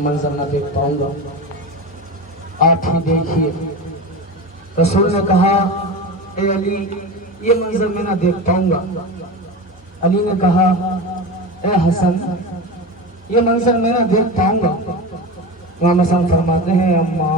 मंजर न देख पाऊंगा, आप ही देखिए। रसूल ने कहा, ए अली, ये मंजर मैं ना देख पाऊंगा। अली ने कहा, ए हसन, ये मंजर मैं ना देख पाऊंगा। इमाम हसन फरमाते हैं, अम्मा,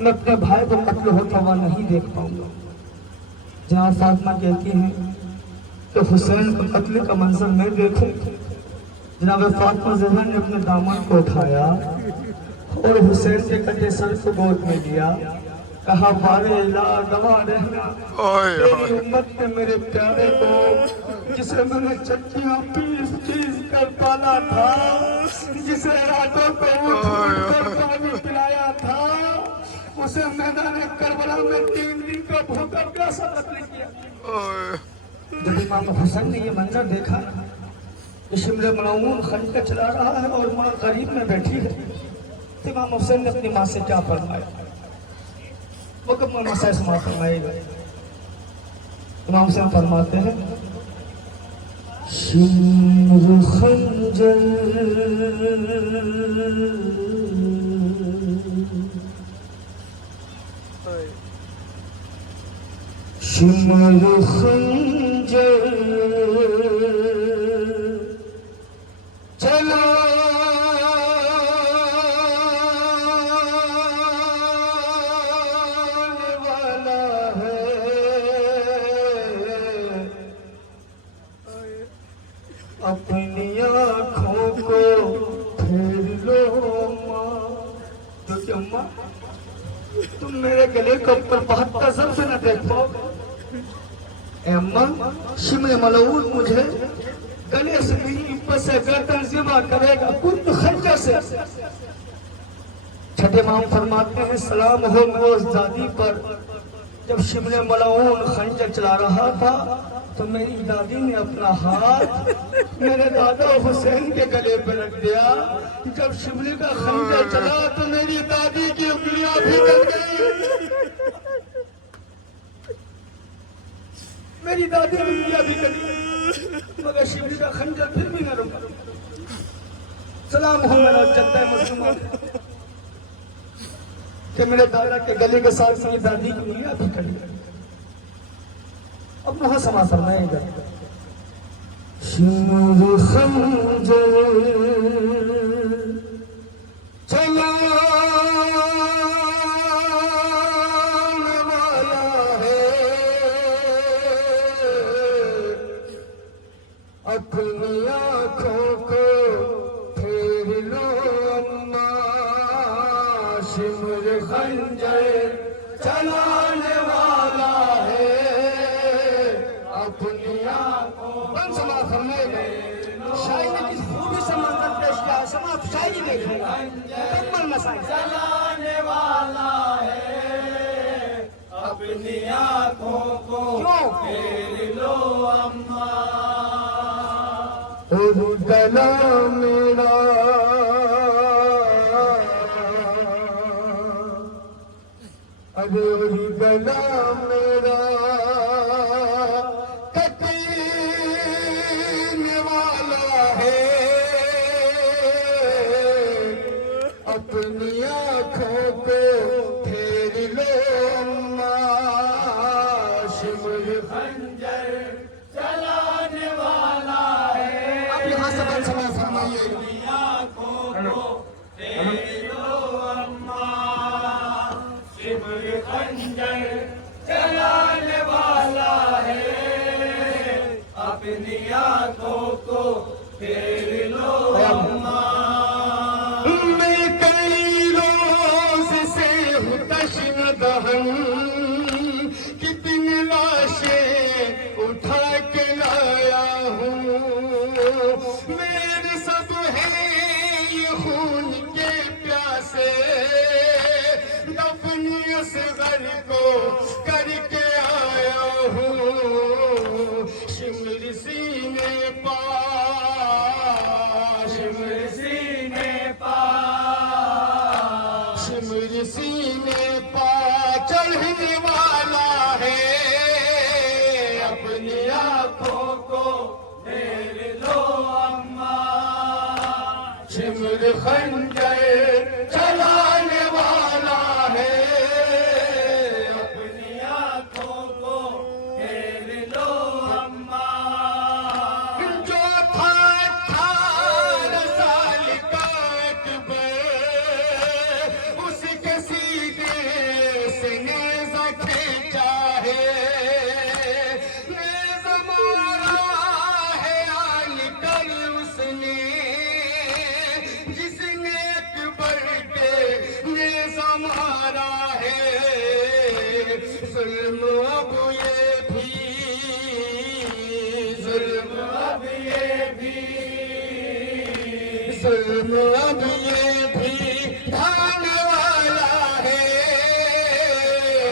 मैं अपने भाई को कत्ल होता हुआ नहीं देख पाऊंगा। जहाँ फातिमा कहती हैं कि हुसैन को कत्ल का मंजर मैं देखूं। जनाब फातिमा ज़हरा ने अपने दामन को उठाया और हुसैन के कटे सर को गोद में लिया। कहा, बारे ला गवा रहना, तेरी उम्मत ने मेरे प्यारे को, जिसे मैंने चक्कियां पीस कर पाला था, जिसे रातों को उठ पानी पिलाया था, उसे मैदान करबला में 3 दिन का भूकंप का सबक किया। जब इमाम हुसैन ने ये मंजर देखा, शिमले मलऊन खंजर चला रहा है और माँ गरीब में बैठी है, तो इमाम हुसैन ने अपनी माँ से क्या फरमाया, वो कब मसा समाप्त फरमाएगा। इमाम हुसैन फरमाते हैं, शिमर खंजर शिमर खंजर चलाने वाला है, अपनी आँखों को फेर लो अम्मा। क्योंकि अम्मा, तुम मेरे गले के ऊपर 72 ज़र्फ़ न देख पाओगे। अम्मा, शिमले मलऊन मुझे गले से नहीं बस गर्दन ज़िबा करेगा, कुछ खंजर से। छठे इमाम फरमाते हैं, सलाम हो मोज दादी पर। जब शिमले मलऊन खंजर चला रहा था तो मेरी दादी ने अपना हाथ मेरे दादा हुसैन के गले पर रख दिया। जब शिमले का खंजर चला तो मेरी दादी की उंगलियां भी कट गई, मेरी दादी की उंगलियां भी कट गई, मगर शिमले का खंजर फिर भी न रुका। सलाम हो मेरा जद्दा मुसलमान कि मेरे दादा के गले के साथ मेरी दादी की उंगलियां भी कट गई। अब वहां समा फरमाएगा, शिमर खंजर चलाने वाला है, अपनी आँखों को फेर लो अम्मा। शिमर खंजर चलाने वाला है, अपनी आँखों बन समा फरमाएगा। शायरी ने किस खूबी से मंजर पेश किया, समा शायरी देखेगा, कम्मल मसाई चलाने वाला है, अपनी आँखों को फेर लो अम्मा। और गला मेरा अरे और गला मेरा कटने वाला है, अपनी आँखों को फेर लो अम्मा। शिमर खंजर चलाने वाला है, अब यहाँ से बन समा फरमाइए, अपनी आँखों को फेर लो अम्मा। शिमर खंजर चलाने वाला है, अपनी आँखों को फेर लो अम्मा। मैं कई रोज से हूँ तश्न दहन, कितनी लाशें उठा के लाया हूँ। मेरे सब है ये खून के प्यासे, दफन असगर को करके आया हूँ। शिमर सीने पा, शिमर सीने पा, शिमर सीने पा चढ़ने वाला है, अपनी आँखों को फेर लो अम्मा। शिमर खंजर चलाने वाला है। अपनी आंखों को फेर लो अम्मा। जो था 18 साल का अकबर, उसके सीने से नेज़ा खींचा है। नेज़ा मारा है आनकर उसने, जिसने अकबर के नेज़ा मारा है। जुल्म अब ये भी, जुल्म अब ये भी, जुल्म अब ये भी ढाने वाला है।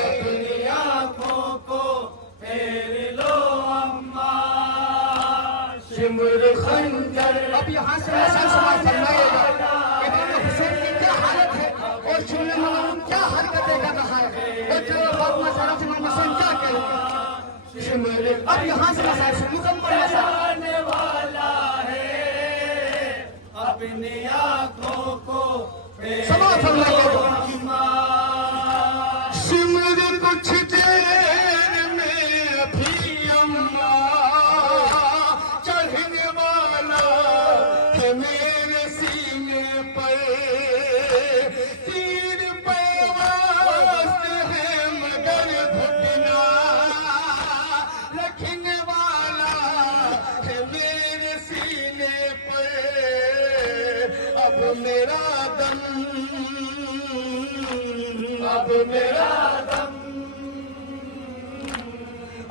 अपनी आंखों को फेर लो अम्मा। शिमर खंजर। अब यहाँ से ऐसा सवाल फरमाइएगा कि इमाम हुसैन की क्या हालत है और सुनने वालों क्या हरकतें कर रहा है और जो फातिमा ज़हरा से इमाम हुसैन क्या कहेंगे। अब यहाँ से मसाइल से मुकम्मल मसाइल चलाने वाला है। अपनी आंखों को फेर समाप्त फरमाइएगा। अम्मा। सिमर कुछ देर में अभी अम्मा, चढ़ने वाला है मेरे सीने पर। तीर पैवास्त है मगर घुटना रखने वाला है मेरे सीने पर। अब मेरा दम, अब मेरा दम,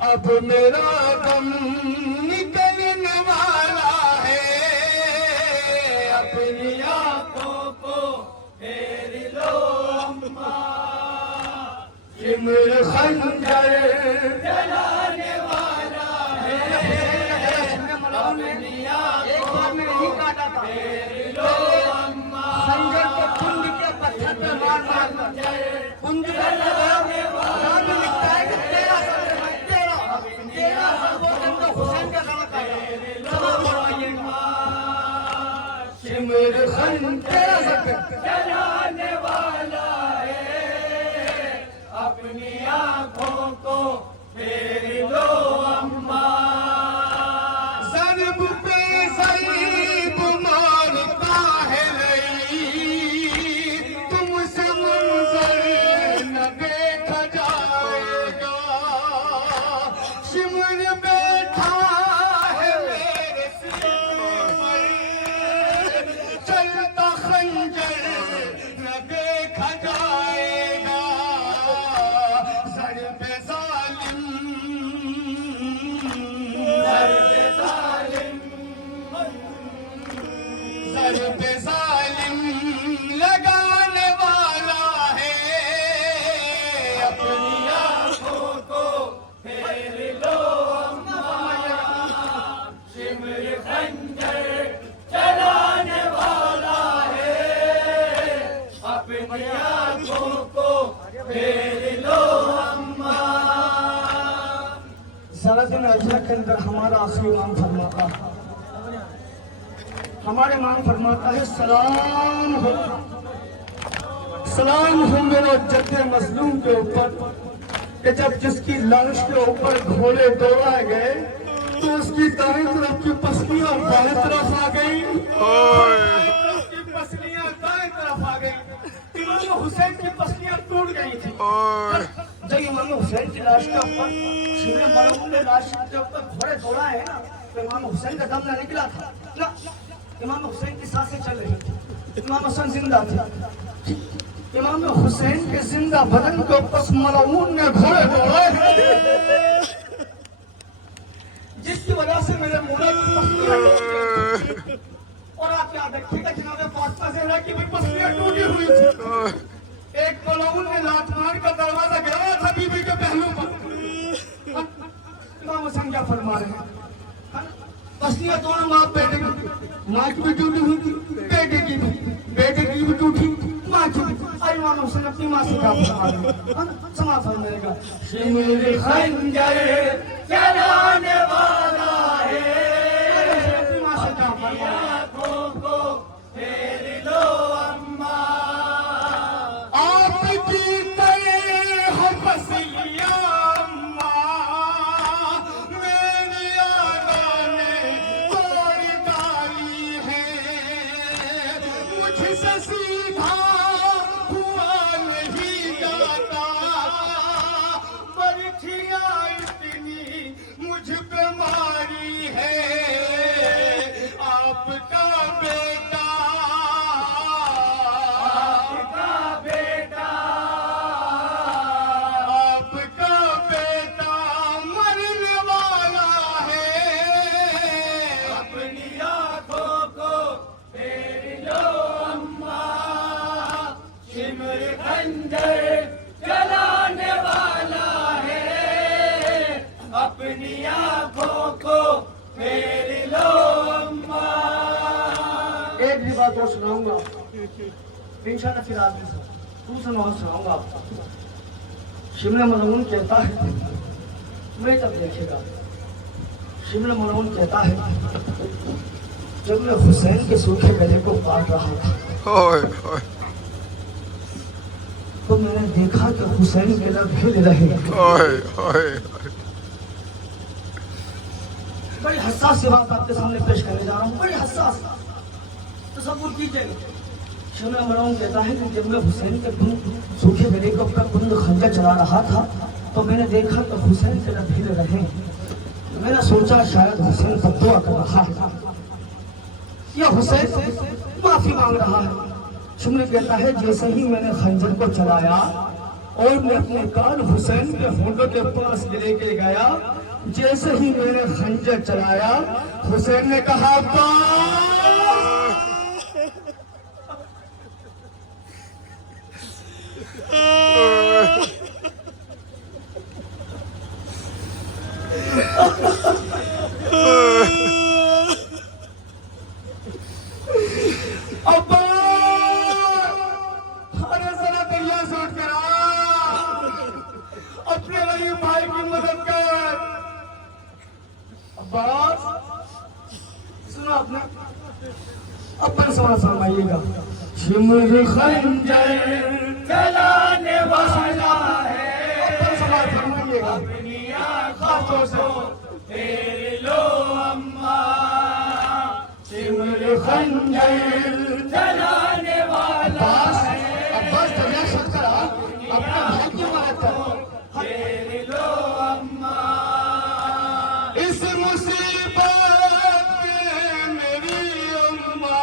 अब मेरा दम निकलने वाला है। अपनी आंखों को फेर लो अम्मा। शिमर खंजर चलाने वाला है। अपनी एक बार में नहीं काटा था लो अम्मा। खंजर को कुंड के पत्थर पे मार मार कर कुंड पर लगाने वाला लिखता है कि 13 साल वो दिन तो हुसैन का खाना खाया। समाप्त फरमाइएगा। शिमर खंजर 13 साल चलाने वाला है। अपनी आंखों को फेर लो अम्मा। ज़रब पे ज़रीब मारता है लई, तुमसे मंजर न देखा जाएगा। शिमर बैठा है मेरे सीने पर, चलता खंजर न देखा जाएगा। सर पे जालिम, सर पे जालिम, सर पे जालिम लगाने वाला है। अपनी आंखों को फेर लो अम्मा। शिमर खंजर चलाने वाला है। अपनी आंखों को फेर लो अम्मा। ज़रा दिन अजरा के अंदर हमारा आखिरी इमाम फरमाता है, हमारे इमाम फरमाता है सलाम हो मेरे जद्दे मजलूम के ऊपर कि जब जिसकी लाश के ऊपर घोड़े दौड़ाए गए तो उसकी दाएं तरफ की पसलियां बाएं तरफ आ गई, की पसलियां दाएं तरफ आ गई। इमाम हुसैन की पसलियां टूट गई थी। जब इमाम हुसैन की लाश के ऊपर सीने मरहूम ने लाश के ऊपर घोड़े दौड़ाए हैं ना, तो इमाम हुसैन का दम न निकला था ना, इमाम हुसैन की सांसें चल रही थी। इमाम हुसैन जिंदा थे। इमाम हुसैन के जिंदा बदन के ऊपर मरहूम ने घोड़े दौड़ाए हैं, जिसकी वजह से मेरे मुंह की पसलियां टूट गई। और आप याद रखिएगा जनाब फातिमा ज़हरा की भी पसलियां टूटी हुई थी। एक मलऊन ने लात मार का दरवाजा गिराया था बीबी के पहलू पर। इमाम हुसैन क्या फरमा रहे हैं? पसलियां दोनों माँ बेटे की, माँ की भी टूटी हुई थी, बेटे की भी टूटी, माँ की भी। और इमाम हुसैन अपनी माँ से क्या फरमा रहे हैं? समाप्त फरमाइएगा। शिमर खंजर चलाने वाला है। अपनी माँ से क्या फरमा रहे हैं? आंखों को फेर लो मुझसे सीधा हुआ नहीं जाता, बरछियां इतनी मुझ पे मारी है, आपका बेटा मरने वाला है। अपनी आंखों को फेर लो अम्मा, सिमर खंजर चलाने वाला है। अपनी आंखों को फेर लो अम्मा। एक भी बात और सुनाऊंगा इंशाल्लाह, फिर आगे से दूसरा और सुनाऊंगा आपको। शिमला मलून कहता है, मैं तब देखेगा, शिमला मलून कहता है, जब मैं हुसैन के सूखे गले को काट रहा था तो मैंने देखा कि हुसैन गला हिल रहे। बड़ी हसास से बात आपके सामने पेश करने जा रहा हूँ, बड़ी हसास, तसव्वुर कीजिएगा। शिमला मलून कहता है कि जब मैं हुसैन के सूखे गले को अपना कुंद खंजर चला रहा था तो मैंने देखा कि हुसैन के लब हिल रहे। मैंने सोचा शायद हुसैन बद्दुआ कर रहा है या हुसैन माफी मांग रहा है। शिमला कहता है जैसे ही मैंने खंजर को चलाया और मैं अपने कान हुसैन के होंठों के पास लेके गया, जैसे ही मैंने खंजर चलाया हुसैन ने कहा अपने गरीब भाई की मदद कर। अब्बास सुनो, अपने अपन समझ फरमाइएगा। शिमर खंजर चलाने वाला है, अपन समझ फरमाइएगा। अपनी आंखों से फेर लो अम्मा, शिमर खंजर चलाने वाला है। अब्बास दरिया शक्कर अपना भाई की मदद कर। फेर लो अम्मा, इस मुसीबत में मेरी अम्मा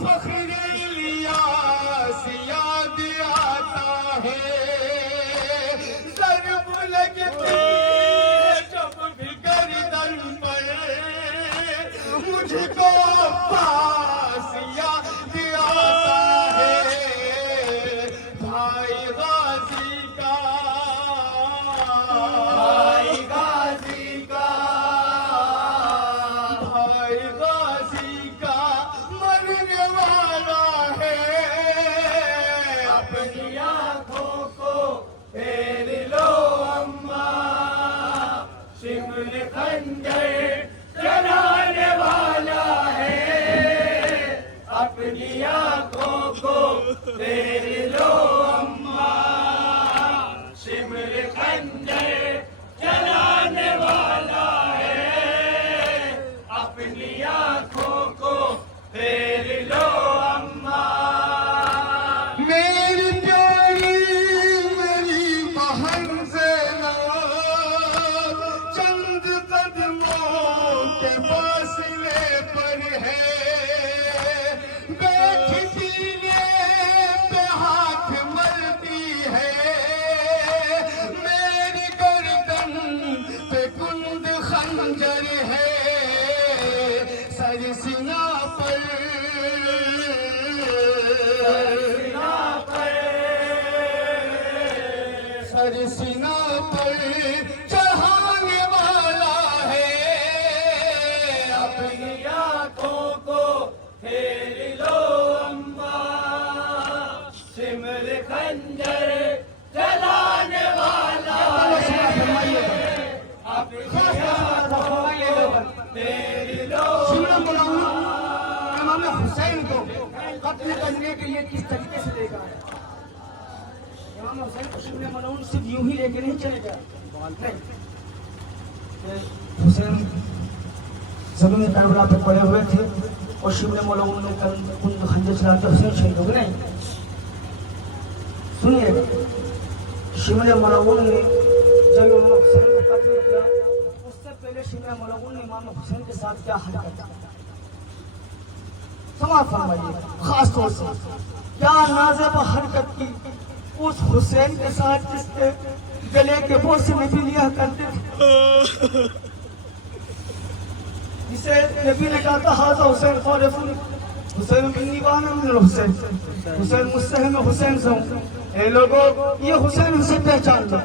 फख्र इलियास याद आता है। ज़रब लगती जब भी गर्दन पर मुझको पास याद आता है। भाई गाजी का, भाई गाजी का, भाई गाजी का मरने वाला है। अपनी आंखों को फेर लो अम्मा, शिमर खंजर चलाने वाला है। अपनी आंखों को फेर लो अम्मा, शिमर खंजर चलाने वाला है। अपनी आंखों को फेर लो अम्मा। मेरी प्यारी मेरी बहन ज़ैनब चंद कदमों के फासले पर है। बैठती पे हाथ मलती है, मेरी गर्दन पे कुंद खंजर है। सरसीना पर सरसीना पर चढ़ाने वाला है। अपनी आंखों को फेर लो अम्मा, सिमर खंजर चलाने वाला है। अपनी आंखों को फेर लो। इमाम हुसैन को कत्ल करने के लिए किस तरीके से लेकर आया? इमाम हुसैन को शिमला मलऊन सिर्फ यूं ही लेके नहीं चले गए, हुसैन जमीन करबला पे पड़े हुए थे। और शिमले मौला उन्होंने खंजर चलाते हुसैन शहीद हो गए नहीं। सुनिए, शिमले मौला ने जब इमाम हुसैन को कत्ल किया उससे पहले शिमले मौला ने इमाम हुसैन के साथ क्या हरकत की, समाज फरमाइए। खास तौर से क्या नाज़ेबा हरकत की उस हुसैन के साथ जिसके गले के बोसे में भी लिया करते थे, जिसे नबी ने कहा था हाज़ा हुसैन ख़ालिफ़ुन हुसैन बिन निबाना मिन हुसैन, हुसैन मुझसे है मैं हुसैन से हूँ। ए लोगों, ये हुसैन उसे पहचान लो।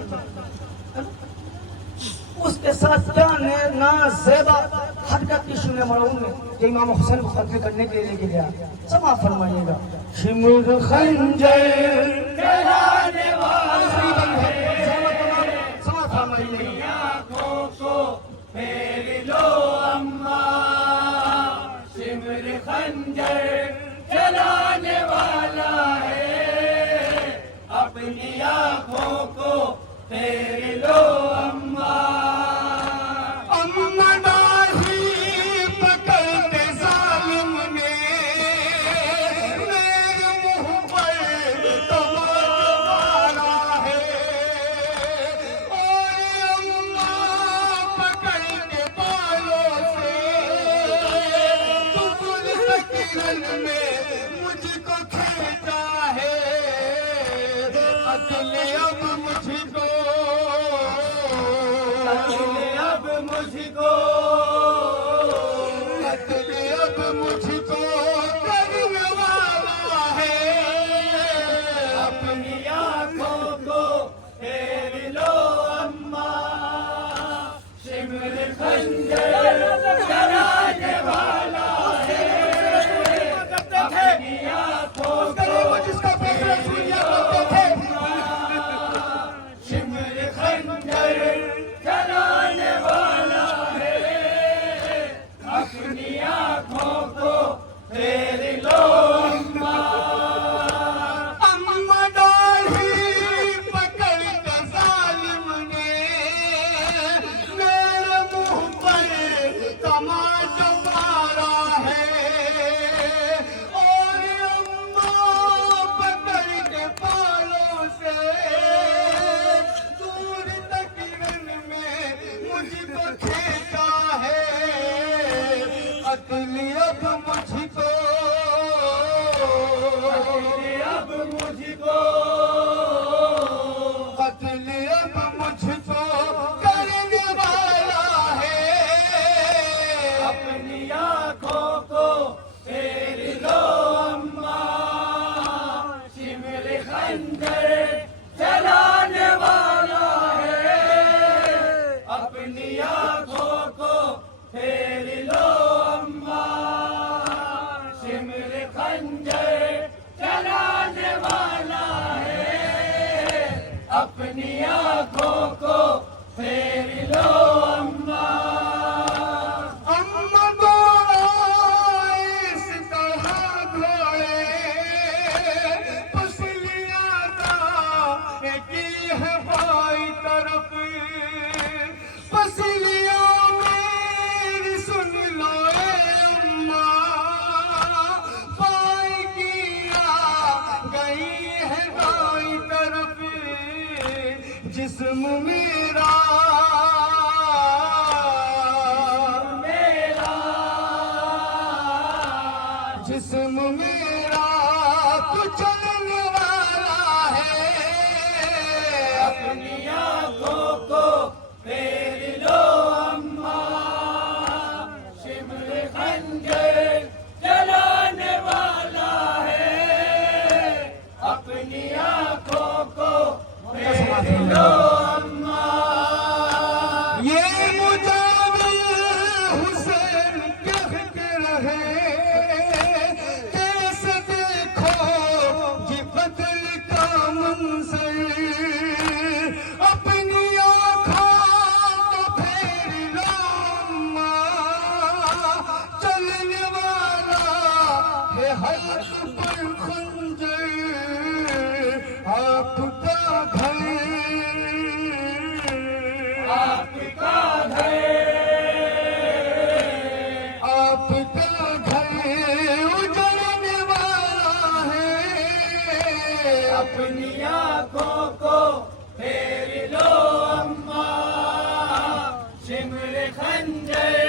उसके साथ क्या नाज़ेबा हरकत की शिमले मौला ने जो इमाम हुसैन को कत्ल करने के लिए लेके गया। समाज फरमाइएगा। शिमर खंजर चलाने वाला समाज फरमाइएगा। आँखों को फेर लो अम्मा, शिमर खंजर चलाने वाला है, अपनी आँखों को फेर लो अम्मा। अम्मा दाढ़ी पकड़ते जालिम ने मेरे मुँह पर तमाचा मारा है, और अम्मा पकड़ के बालों से तुम सकीरन में मुझको खींचा है, अकेले अब मुझको, अकेले अब मुझको, अकेले अब मुझको करने वाला है, अपनी आँखों को फेर लो अम्मा, शिमर खंजर चलाने वाला है, अपनी आँखों को जिसका फैसला सुनिया करते थे, शिमर खंजर चलाने वाला है, अपनी आँखों को फेर लो अम्मा। अम्मा दाढ़ी पकड़ के जालिम ने मेरे मुँह पर तमाचा मारा है, और अम्मा पकड़ के बालों से दूर तकरीरन में मुझको खींचा है, अकेले अब मुझको, अकेले अब मुझको, अकेले अब मुझको करने वाला है, अपनी आँखों को फेर लो अम्मा, शिमर खंजर चलाने वाला है, अपनी आँखों को फेर लो अम्मा, शिमर खंजर चलाने वाला है, अपनी आँखों को फेर लो अम्मा। अम्मा को इस तरह धोए पसलियाँ की है बाई तरफ, पसलियाँ मेरी सुन लो ए अम्मा, बाई किया गई है बाई तरफ, जिस्म मेरा, जिस्म मेरा तो चलने वाला है, अपनी आँखों को फेर लो अम्मा, शिमर खंजर चलाने वाला है, अपनी आँखों को फेर लो अम्मा। ये मुजाहिर हुसैन कहते रहे, कैसे देखो ये बदल का मंजर, अपनी आँखों को फेर लो अम्मा, चलने वाला है हक पर खंजर, आपका घर, आपका घर, आपका घर अपनी आंखों को फेर लो अम्मा, शिमर खंजर